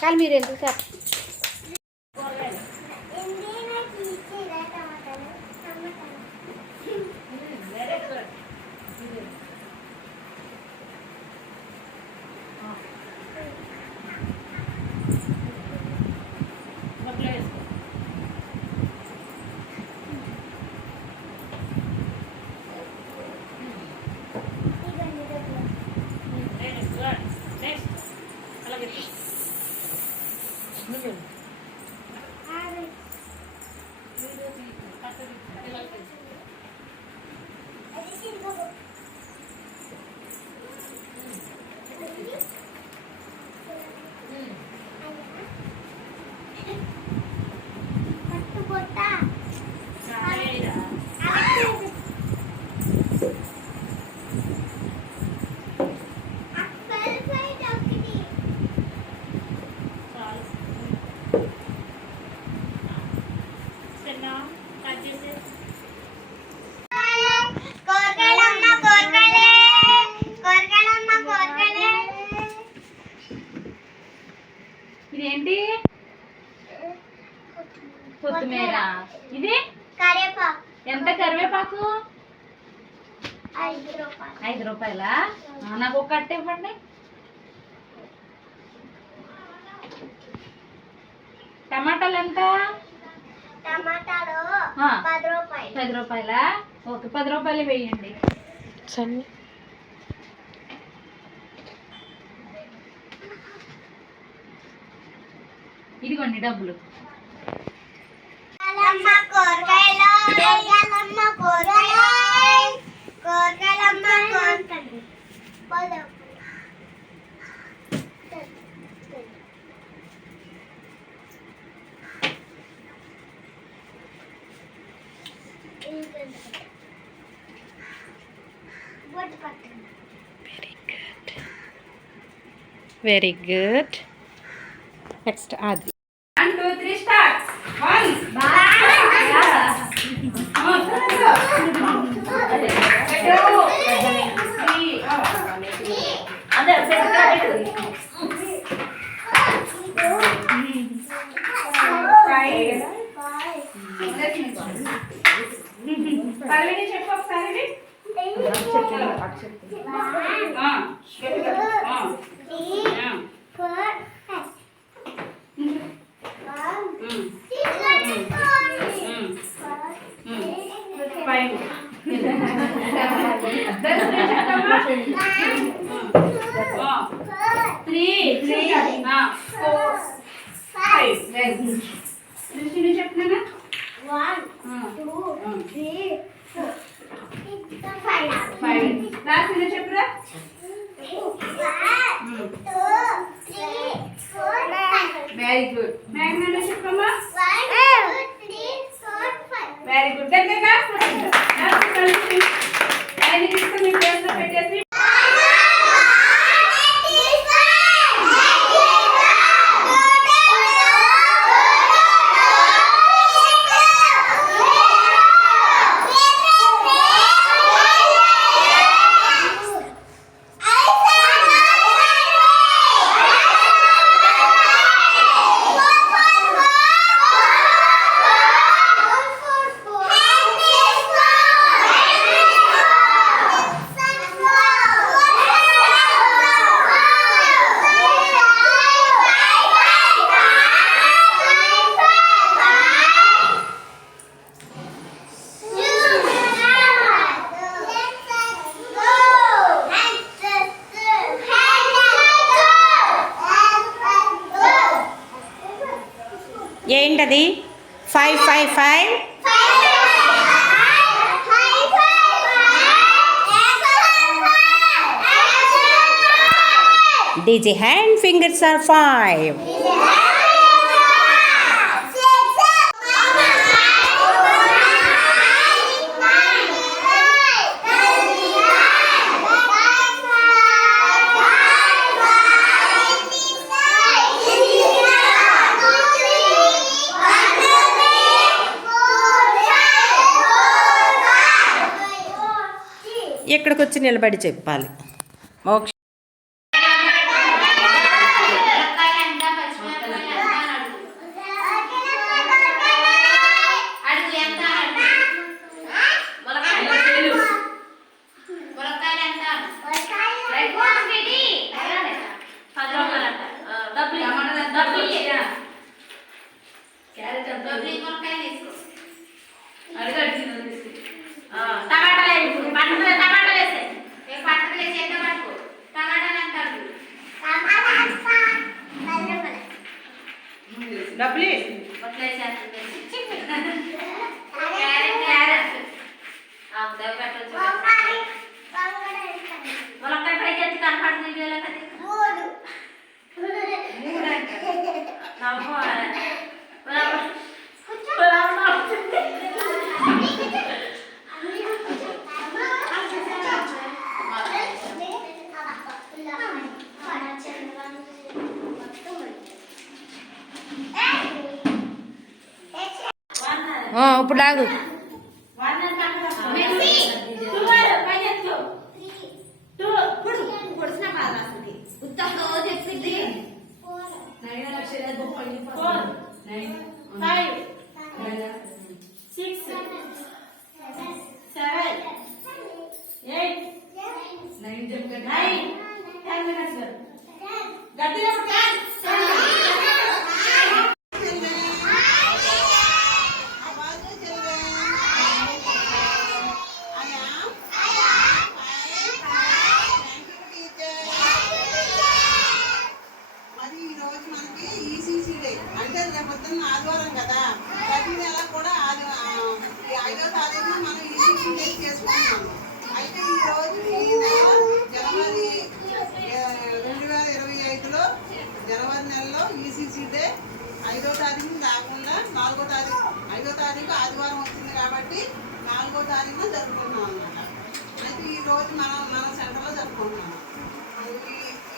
వెనకాల మీరు ఎందుకు సార్ ఇదేంటి కొత్తిమీర ఇది కరివేపాకు ఎంత కరివేపాకు 5 రూపాయలా నాకు ఒక కట్ట ఇవ్వండి టమాటాలు ఎంత టమాటాలు 10 రూపాయలా ఓకే 10 రూపాయలు వేయండి సరే ఇదిగోండి డబ్బులు వెరీ గుడ్. నెక్స్ట్ ఆది. 1 2 3 స్టార్ట్. 1 పల్లవిని చెప్పు ఒకసారి. చెప్తున్నా 1 2 3 4 5 లాస్ట్ చెప్పురా. 1 2 3 4 వెరీ గుడ్. మ్యాగ్నా చెప్పమ్మా. 1 2 3 4 5 వెరీ గుడ్. దగ్గరగా ఆయన తీసుకొని మీ ప్లేస్లో పెట్టేసి ఏంటది? 5 5 5 DJ hand fingers are 5. ఇక్కడికి వచ్చి నిలబడి చెప్పాలి. మోక్ష ఇప్పుడు లాగు. ఆదివారం కదా, ప్రతి నెల కూడా 5వ తారీఖున మనం ఈసీసీ డే చేసుకుంటున్నాము. అయితే ఈరోజు ఈ నెల జనవరి 2025లో జనవరి నెలలో ఈసీసీ డే 5వ తారీఖు కాకుండా 4వ తారీఖు 5వ తారీఖు ఆదివారం వచ్చింది కాబట్టి 4వ తారీఖున జరుపుకుంటున్నాం అన్నమాట. అయితే ఈరోజు మన సెంటర్లో జరుపుకుంటున్నాం.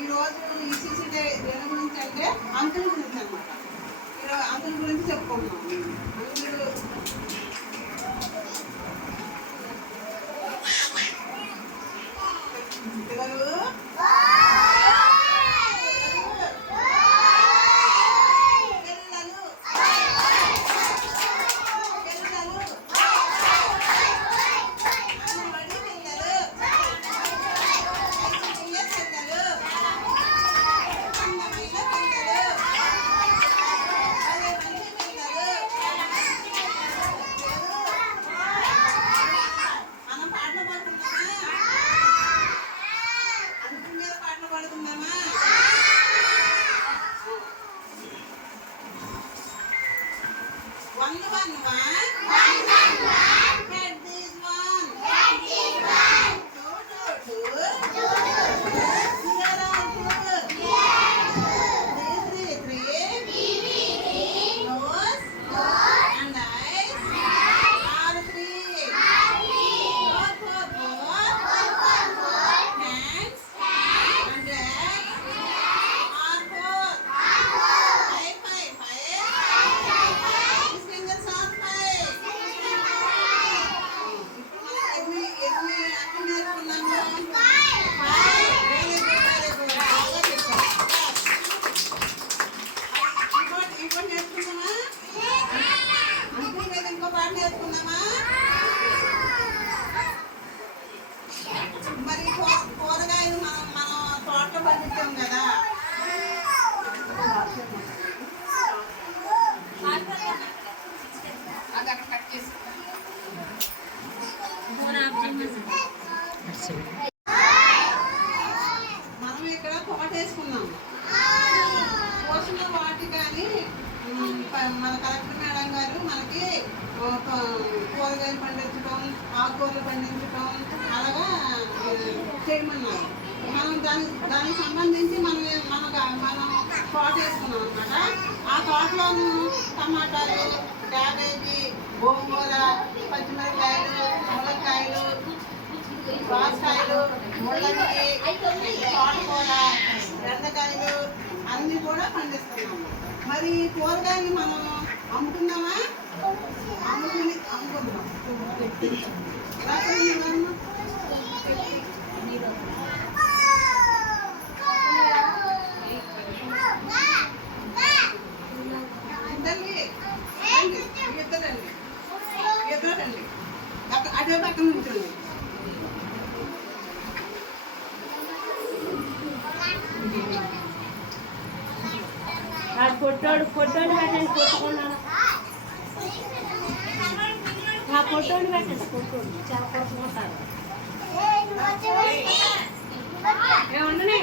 ఈరోజు ఈసీసీ డే దేని గురించి అంటే అంకుల్ గురించి అనమాట. ఈరోజు అంకుల్ గురించి చెప్పుకుంటున్నాం. అంకుల్ పిల్లలు మరి కూరగాయలు మనం తోటలో పండించాం కదా. అది అక్కడ కట్ చేసి మనం ఇక్కడ తోట వేసుకున్నాం. పోషణ వాటి కానీ మన కలెక్టర్ మేడం గారు మనకి కూరగాయలు పండించడం, ఆకుకూరలు పండించడం అలాగా చేయమన్నారు. మనం దానికి సంబంధించి మనం తోట వేసుకున్నాం అనమాట. ఆ తోటలోను టమాటాలు, క్యాబేజీ, గోంగూర, పచ్చిమిరపకాయలు, ములక్కాయలు, దోసకాయలు, ముళ్ళకి, తోటకూర, బెండకాయలు అన్నీ కూడా పండిస్తున్నాము. మరి కూరగాయలు మనం అమ్ముకుందామా? అమ్ముకుందాం. ఇద్దరండి అదే పక్కన ఉంటుంది. పొట్టోడు పెట్టండి, కొట్టుకున్నాను. ఆ పొట్టోడు పెట్టండి, పొట్టోడు చాలా కొట్టుకుంటారు. ఉండనే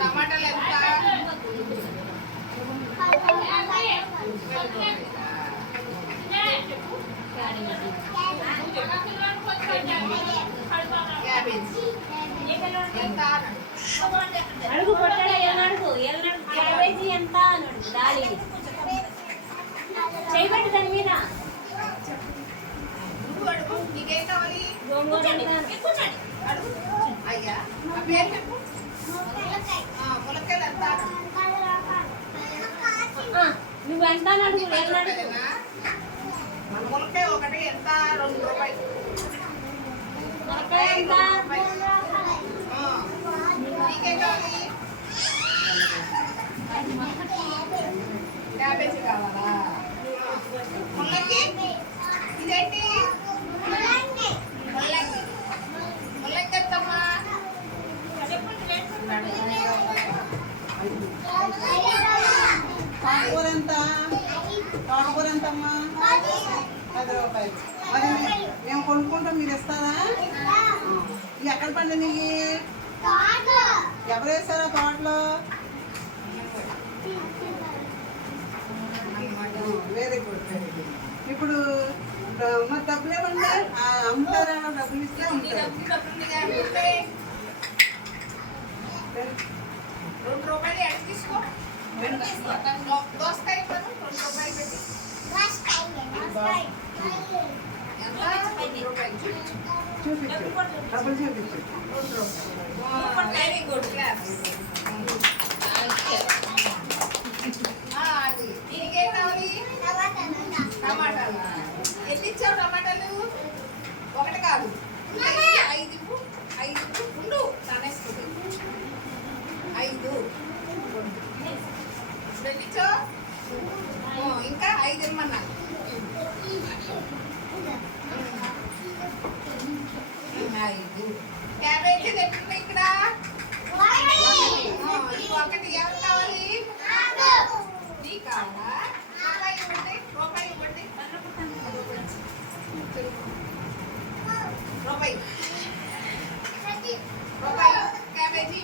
టమాటాలు ఎంత? అడుగు కొట్టాడు. ఏమడుగు క్యాబేజీ ఎంత అని అడుగు. దాలి చేయబట్టి దాని మీద గోంగూర అయ్యా నువ్వు ఎంత అని అడుగు. ములక్కాయ ఒకటి ఎంత? 2 రూపాయలు. ములక్కాయ ఎంత? క్యాబేజీ కావాలా? ముల్లకి ఇదేంటి? ముల్లకి ఎంతమ్మా? తోటకూర ఎంత? తోటకూర ఎంతమ్మా? 10 రూపాయలు. మరి మేము కొనుక్కుంటాం, మీరు ఇస్తారా? ఇవి ఎక్కడ పండినవి? ఎవరు వేసారా తోటలో? Very good very good. ఇప్పుడు మరి డబ్బులు ఏమన్నా అమ్ముతారా? డబ్బులు ఇస్తే అమ్ముతారు. ₹2 ఎడ తీసుకో. దోసకాయ ఇవ్వను, ₹2 పెట్టి. చూపించు, డబ్బులు చూపించు. Very good class. అది దీనికేం కావాలి? టమాటాలు. ఎన్ని ఇచ్చావు టమాటాలు? 1 కాదు, 5 ఉండు నానేస్తుంది. 5 ఎన్ని ఇచ్చావు? ఇంకా 5 ఇమ్మన్నా. 5 క్యాబేజీలు ఎట్లున్నాయి ఇక్కడ? ఇది 1 ఎవరు కావాలి? నీ కావాలా? రూపాయి ఇవ్వండి. రూపాయి క్యాబేజీ.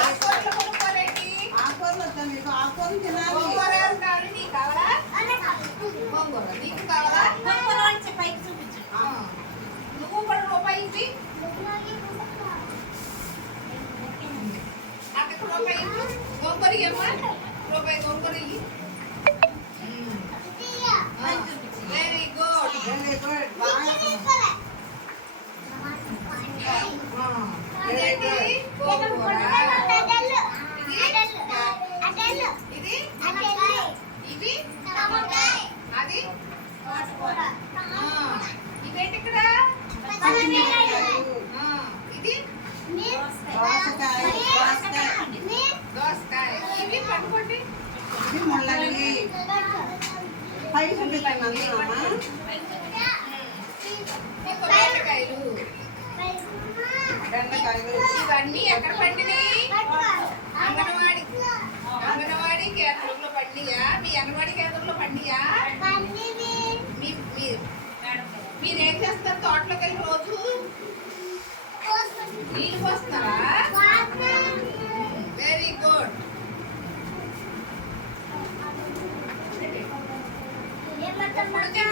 ఆకుకూరలు కొనుక్కోరండి. ఆకుకూరలు వద్దా మీకు? ఆకుకూరలు తినాలి. గోంగూర కావాలి. నీకు కావాలా? గోంగూర నీకు కావాలా? నువ్వు కూడా రూపాయి ఇచ్చి అక్కడికి రూపాయి ఇవ్వు. గోంగూర ఇవ్వమ్మా. రూపాయి గోంగూర ఇవ్వు. Very good. Very good. ఇదేంటి? గోంగూర. ఇది ఇది అది ఇదేంటి ఇక్కడ? ఇది దోసకాయ. ఇవి పట్టుకోండి. ఇది ముళ్ళంగి. పై చూపించండి అందులోమా. బెండకాయలు. బెండకాయలు. ఇవన్నీ ఎక్కడ పండినాయి? అంగన్వాడీ కేంద్రంలో పండియా? మీ అంగన్వాడీ కేంద్రంలో పండియా? మీరేం చేస్తారు? తోటలోకి వెళ్ళి రోజు నీళ్ళు పోస్తారా? Very good. ఉడికిన